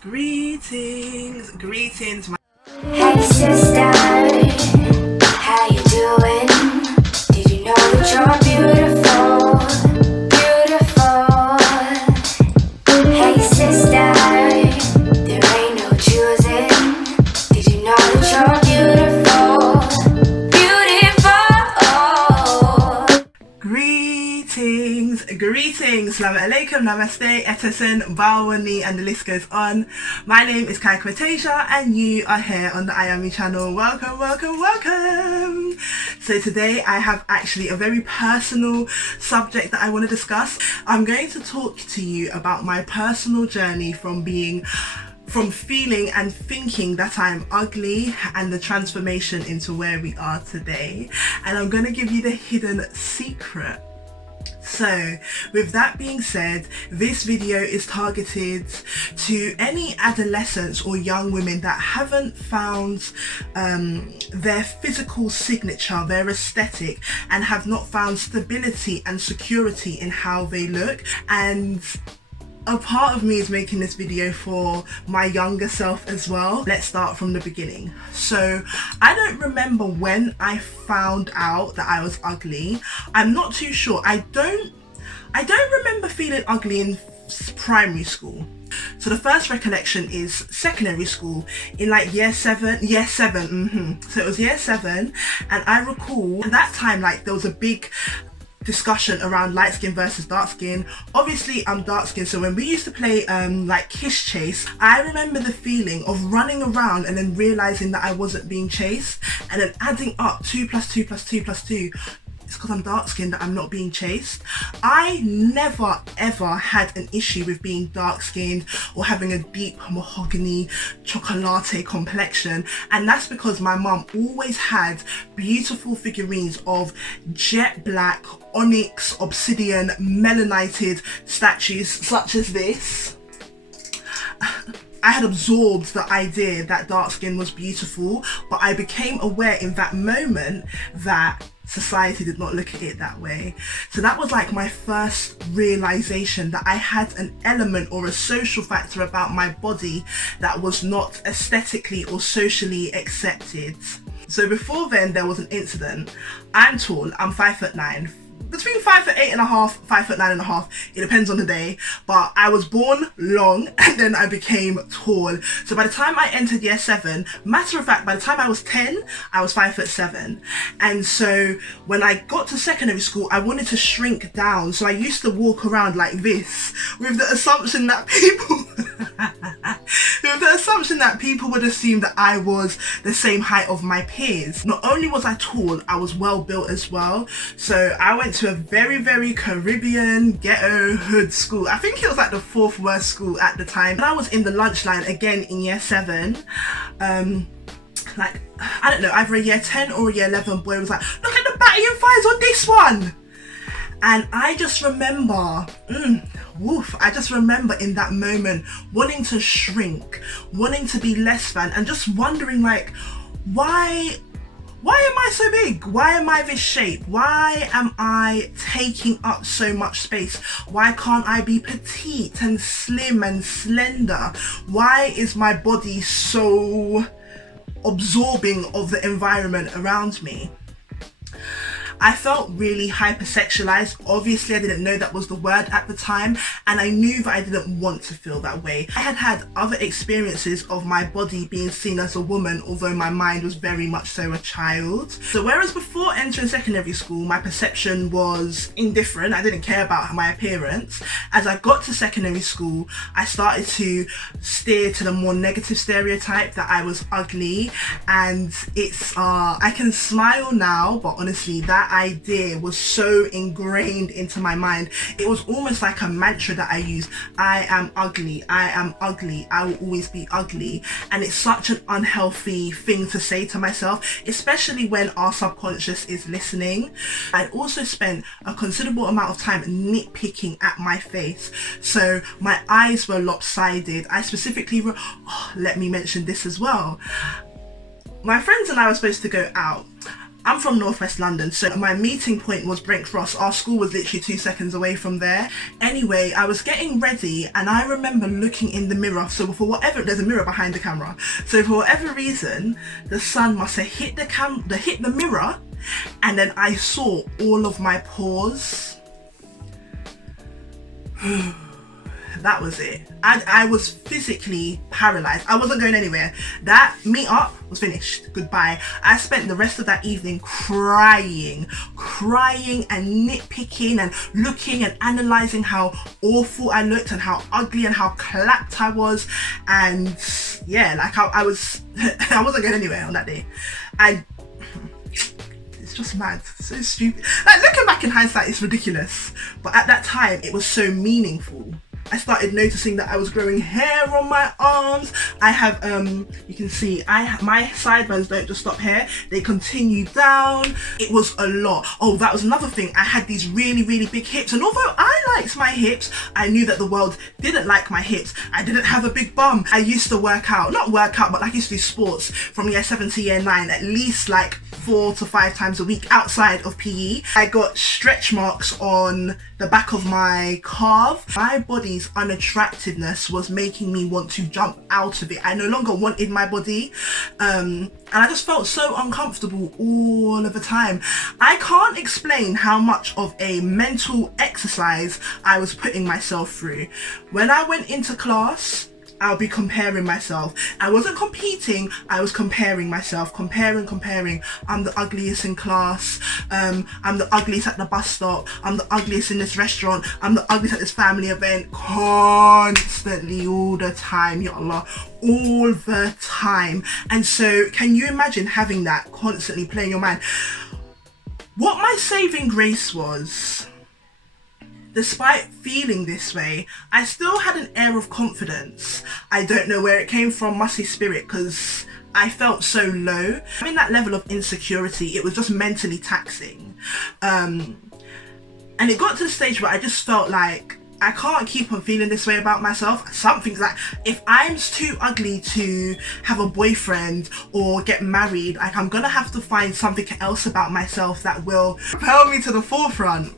Greetings. Hey sister, how you doing? Did you know that you're beautiful, beautiful? Hey sister, there ain't no choosing. Did you know that you're beautiful, beautiful? Greetings, Salaam alaikum, namaste, etesen, bawani, and the list goes on. My name is Kai Quotasia and you are here on the Eyeame channel. Welcome. So today I have actually a very personal subject that I want to discuss. I'm going to talk to you about my personal journey from feeling and thinking that I'm ugly and the transformation into where we are today. And I'm going to give you the hidden secret. So with that being said, this video is targeted to any adolescents or young women that haven't found their physical signature, their aesthetic, and have not found stability and security in how they look. And a part of me is making this video for my younger self as well. Let's start from the beginning. So I don't remember when I found out that I was ugly. I'm not too sure. I don't remember feeling ugly in primary school. So the first recollection is secondary school in like year seven. So it was year 7, and I recall at that time like there was a big discussion around light skin versus dark skin. Obviously I'm dark skin, so when we used to play like kiss chase, I remember the feeling of running around and then realizing that I wasn't being chased, and then adding up 2 + 2 + 2 + 2. It's because I'm dark skinned that I'm not being chased. I never ever had an issue with being dark skinned or having a deep mahogany chocolate complexion, and that's because my mum always had beautiful figurines of jet black, onyx, obsidian, melanated statues such as this. I had absorbed the idea that dark skin was beautiful, but I became aware in that moment that society did not look at it that way. So that was like my first realization that I had an element or a social factor about my body that was not aesthetically or socially accepted. So before then there was an incident. I'm tall, I'm 5'9", between 5'8.5", 5'9.5", it depends on the day, but I was born long and then I became tall. So by the time I entered year 7, matter of fact, by the time I was 10, I was 5'7". And so when I got to secondary school, I wanted to shrink down. So I used to walk around like this with the assumption that people would assume that I was the same height of my peers. Not only was I tall, I was well built as well. So I went to a very, very Caribbean ghetto hood school. I think it was like the 4th worst school at the time. And I was in the lunch line again in year 7. Like, I don't know, either a year 10 or a year 11 boy was like, look at the battalion fires on this one. And I just remember, I just remember in that moment wanting to shrink, wanting to be less than, and just wondering like, why am I so big? Why am I this shape? Why am I taking up so much space? Why can't I be petite and slim and slender? Why is my body so absorbing of the environment around me? I felt really hypersexualized. Obviously, I didn't know that was the word at the time, and I knew that I didn't want to feel that way. I had had other experiences of my body being seen as a woman, although my mind was very much so a child. So whereas before entering secondary school, my perception was indifferent, I didn't care about my appearance, as I got to secondary school, I started to steer to the more negative stereotype that I was ugly. And it's, I can smile now, but honestly, that idea was so ingrained into my mind. It was almost like a mantra that I used. I am ugly, I am ugly, I will always be ugly. And it's such an unhealthy thing to say to myself, especially when our subconscious is listening. I'd also spent a considerable amount of time nitpicking at my face. So my eyes were lopsided. I specifically, let me mention this as well. My friends and I were supposed to go out. I'm from northwest London, so my meeting point was Brent Cross. Our school was literally 2 seconds away from there. Anyway, I was getting ready and I remember looking in the mirror. So for whatever, there's a mirror behind the camera. So for whatever reason, the sun must have hit the mirror, and then I saw all of my pores. That was it. I was physically paralyzed. I wasn't going anywhere. That meet-up was finished. Goodbye. I spent the rest of that evening crying and nitpicking and looking and analysing how awful I looked and how ugly and how clapped I was. And yeah, like I wasn't going anywhere on that day. It's just mad. So stupid. Like, looking back in hindsight, it's ridiculous. But at that time, it was so meaningful. I started noticing that I was growing hair on my arms. I have, you can see, my sideburns don't just stop here. They continue down. It was a lot. Oh, that was another thing. I had these really, really big hips. And although I liked my hips, I knew that the world didn't like my hips. I didn't have a big bum. I used to work out, not work out, but like I used to do sports from year 7 to year 9, at least like 4 to 5 times a week outside of PE. I got stretch marks on the back of my calf. My body's unattractiveness was making me want to jump out of it. I no longer wanted my body, and I just felt so uncomfortable all of the time. I can't explain how much of a mental exercise I was putting myself through. When I went into class, I'll be comparing myself. I wasn't competing, I was comparing myself. Comparing. I'm the ugliest in class. I'm the ugliest at the bus stop. I'm the ugliest in this restaurant. I'm the ugliest at this family event. Constantly, all the time, ya Allah. All the time. And so, can you imagine having that constantly playing your mind? What my saving grace was, despite feeling this way, I still had an air of confidence. I don't know where it came from, must be spirit, because I felt so low. Having that level of insecurity, it was just mentally taxing. And it got to the stage where I just felt like, I can't keep on feeling this way about myself. Something's like, if I'm too ugly to have a boyfriend or get married, like I'm gonna have to find something else about myself that will propel me to the forefront.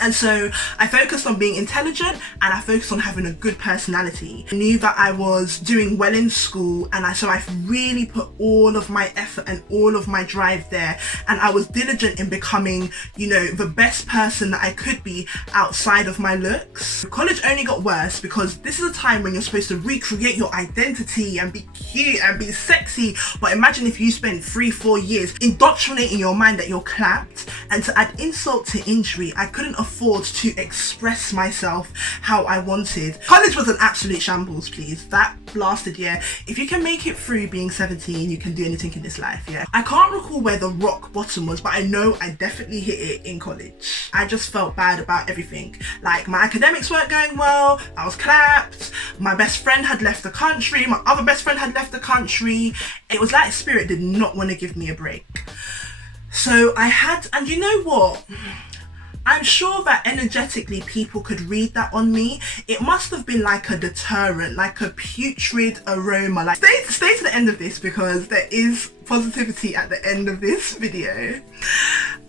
And so I focused on being intelligent and I focused on having a good personality. I knew that I was doing well in school, and so I really put all of my effort and all of my drive there, and I was diligent in becoming, you know, the best person that I could be outside of my looks. College only got worse because this is a time when you're supposed to recreate your identity and be cute and be sexy. But imagine if you spent 3-4 years indoctrinating your mind that you're clapped, and to add insult to injury, I couldn't afford to express myself how I wanted. College was an absolute shambles, please. That blasted year. If you can make it through being 17, you can do anything in this life, yeah. I can't recall where the rock bottom was, but I know I definitely hit it in college. I just felt bad about everything. Like, my academics weren't going well, I was clapped, my best friend had left the country, my other best friend had left the country. It was like spirit did not want to give me a break. So I had, and you know what? I'm sure that energetically people could read that on me. It must have been like a deterrent, like a putrid aroma. Like, stay to the end of this because there is positivity at the end of this video.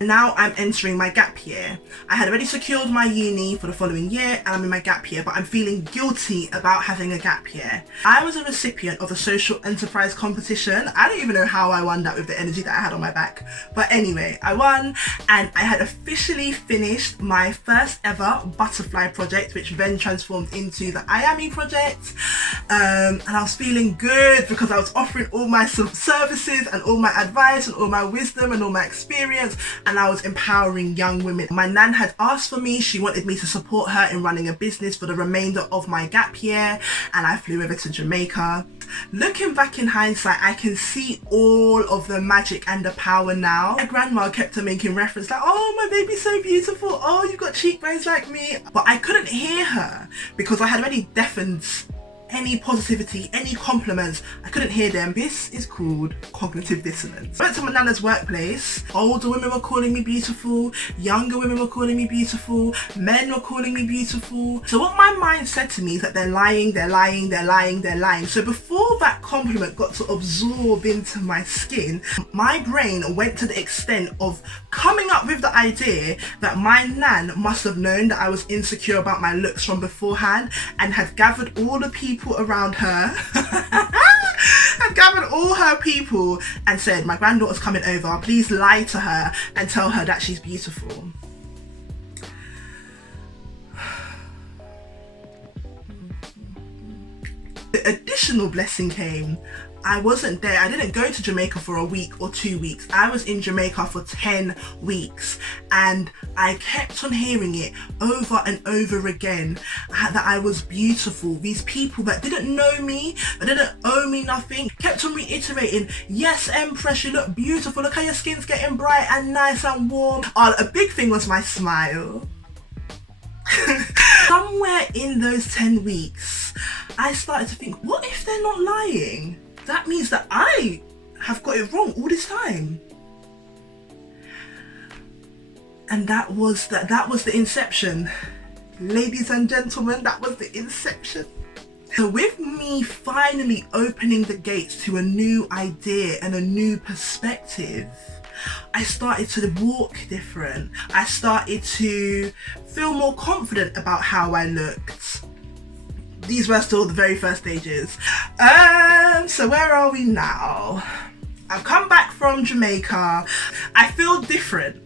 Now I'm entering my gap year. I had already secured my uni for the following year and I'm in my gap year, but I'm feeling guilty about having a gap year. I was a recipient of a social enterprise competition. I don't even know how I won that with the energy that I had on my back. But anyway, I won and I had officially finished my first ever butterfly project, which then transformed into the Eyeame project. And I was feeling good because I was offering all my services and all my advice and all my wisdom and all my experience, and I was empowering young women. My nan had asked for me, she wanted me to support her in running a business for the remainder of my gap year, and I flew over to Jamaica. Looking back in hindsight, I can see all of the magic and the power now. My grandma kept on making reference like, oh, my baby's so beautiful, oh, you've got cheekbones like me, but I couldn't hear her because I had already deafened any positivity, any compliments. I couldn't hear them. This is called cognitive dissonance. I went to my nana's workplace. Older women were calling me beautiful, younger women were calling me beautiful, men were calling me beautiful. So what my mind said to me is that they're lying, they're lying, they're lying, they're lying. So before that compliment got to absorb into my skin, my brain went to the extent of coming up with the idea that my nan must have known that I was insecure about my looks from beforehand and had gathered all the people around her had gathered all her people and said, my granddaughter's coming over, please lie to her and tell her that she's beautiful. The additional blessing came. I wasn't there. I didn't go to Jamaica for a week or 2 weeks. I was in Jamaica for 10 weeks and I kept on hearing it over and over again that I was beautiful. These people that didn't know me, that didn't owe me nothing, kept on reiterating, yes, Empress, you look beautiful. Look how your skin's getting bright and nice and warm. Oh, a big thing was my smile. Somewhere in those 10 weeks, I started to think, what if they're not lying? That means that I have got it wrong all this time. And that was the inception. Ladies and gentlemen, that was the inception. So with me finally opening the gates to a new idea and a new perspective, I started to walk different. I started to feel more confident about how I looked. These were still the very first stages. So where are we now? I've come back from Jamaica. I feel different.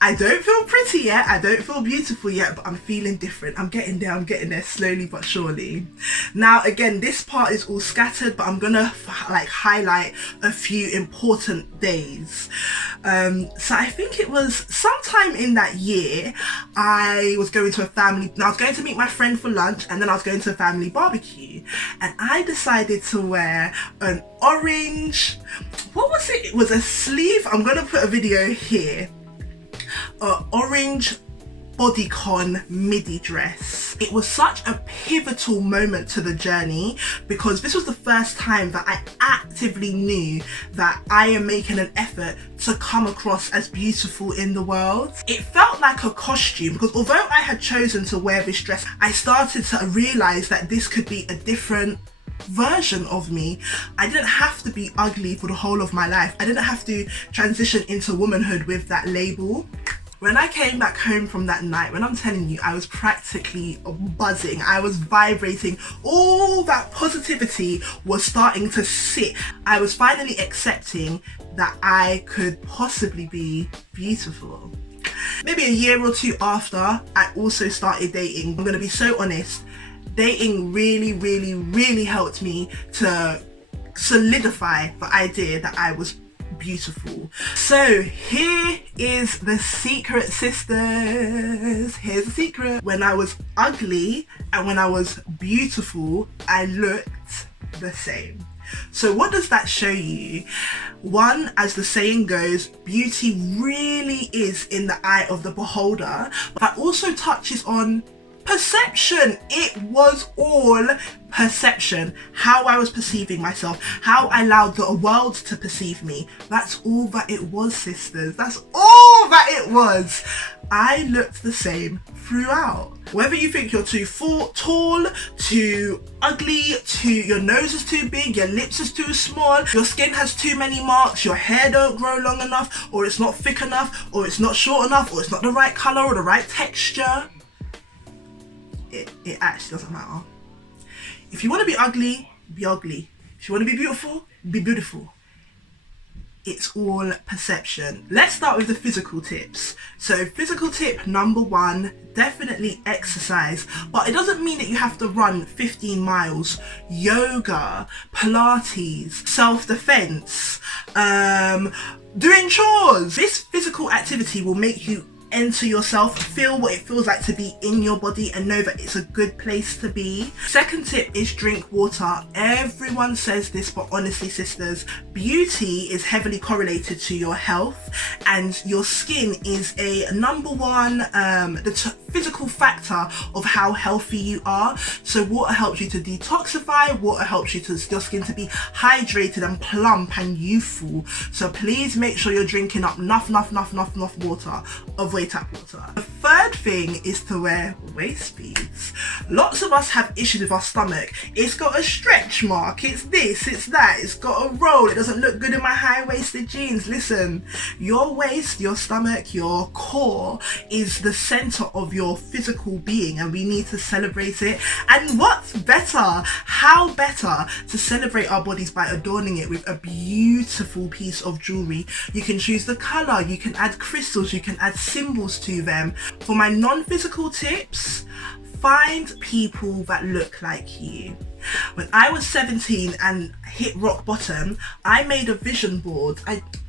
I don't feel pretty yet, I don't feel beautiful yet, but I'm feeling different. I'm getting there slowly but surely. Now again, this part is all scattered, but I'm gonna highlight a few important days. So I think it was sometime in that year, I was going to I was going to meet my friend for lunch, and then I was going to a family barbecue, and I decided to wear an orange, what was it? It was a sleeve, I'm gonna put a video here. Orange bodycon midi dress. It was such a pivotal moment to the journey because this was the first time that I actively knew that I am making an effort to come across as beautiful in the world. It felt like a costume because although I had chosen to wear this dress, I started to realize that this could be a different version of me. I didn't have to be ugly for the whole of my life. I didn't have to transition into womanhood with that label. When I came back home from that night, when I'm telling you, I was practically buzzing. I was vibrating. All that positivity was starting to sit. I was finally accepting that I could possibly be beautiful. Maybe a year or two after, I also started dating. I'm gonna be so honest. Dating really helped me to solidify the idea that I was beautiful. So here is the secret, sisters. Here's the secret. When I was ugly and when I was beautiful, I looked the same. So what does that show you? One, as the saying goes, beauty really is in the eye of the beholder, but that also touches on perception. It was all perception. How I was perceiving myself, how I allowed the world to perceive me. That's all that it was, sisters. That's all that it was. I looked the same throughout. Whether you think you're too tall, too ugly, your nose is too big, your lips is too small, your skin has too many marks, your hair don't grow long enough, or it's not thick enough, or it's not short enough, or it's not the right color or the right texture, it actually doesn't matter. If you want to be ugly, be ugly. If you want to be beautiful. It's all perception. Let's start with the physical tips. So physical tip number one, definitely exercise. But it doesn't mean that you have to run 15 miles. Yoga, Pilates, self-defense, doing chores. This physical activity will make you enter yourself, feel what it feels like to be in your body, and know that it's a good place to be. Second tip is drink water. Everyone says this, but honestly, sisters, beauty is heavily correlated to your health, and your skin is a number one physical factor of how healthy you are. So water helps you to detoxify, water helps you to your skin to be hydrated and plump and youthful. So please make sure you're drinking up enough water. Avoid tap water. The third thing is to wear waist beads. Lots of us have issues with our stomach. It's got a stretch mark, it's this, it's that, it's got a roll, it doesn't look good in my high-waisted jeans. Listen, your waist, your stomach, your core is the center of your physical being, and we need to celebrate it. And what's better, how better to celebrate our bodies by adorning it with a beautiful piece of jewelry. You can choose the color, you can add crystals, you can add symbols to them. For my non-physical tips, find people that look like you. When I was 17 and hit rock bottom, I made a vision board.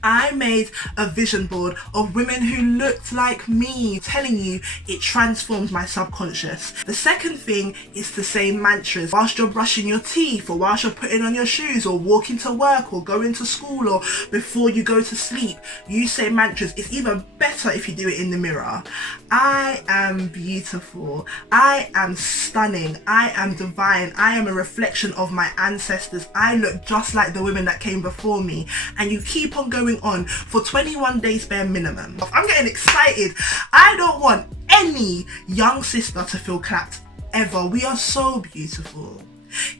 I made a vision board of women who looked like me, telling you it transforms my subconscious. The second thing is to say mantras whilst you're brushing your teeth, or whilst you're putting on your shoes, or walking to work, or going to school, or before you go to sleep. You say mantras. It's even better if you do it in the mirror. I am beautiful. I am stunning. I am divine. I am a reflection of my ancestors. I look just like the women that came before me. And you keep on going on for 21 days bare minimum. I'm getting excited. I don't want any young sister to feel clapped ever. We are so beautiful.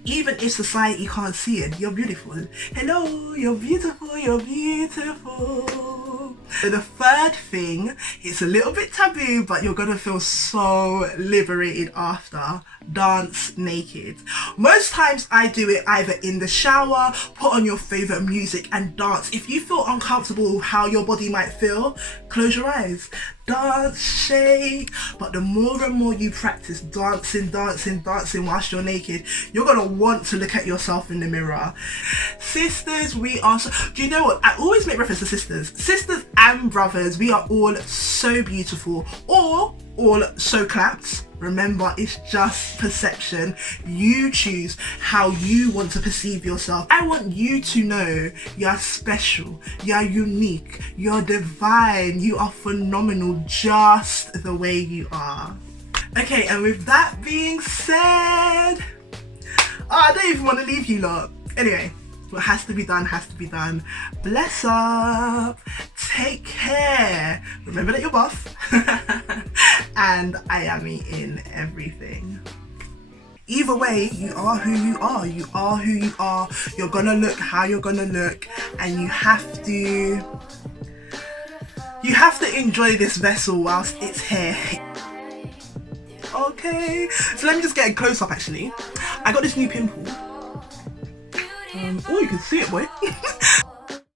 Even if society can't see it, you're beautiful. Hello, you're beautiful, you're beautiful. So the third thing, it's a little bit taboo, but you're gonna feel so liberated after. Dance naked. Most times I do it either in the shower, put on your favorite music and dance. If you feel uncomfortable with how your body might feel, close your eyes. Dance, shake. But the more and more you practice dancing whilst you're naked, you're gonna want to look at yourself in the mirror. Sisters, we are so, do you know what? I always make reference to sisters and brothers. We are all so beautiful, or all so clapped. Remember, it's just perception. You choose how you want to perceive yourself. I want you to know you're special, you're unique, you're divine, you are phenomenal just the way you are. Okay, and with that being said, I don't even want to leave you lot. Anyway, what has to be done has to be done. Bless up. Take care. Remember that you're buff. And Eyeame in everything. Either way, you are who you are. You are who you are. You're gonna look how you're gonna look, and you have to enjoy this vessel whilst it's here. Okay, so let me just get a close up. Actually, I got this new pimple. Oh, you can see it, boy.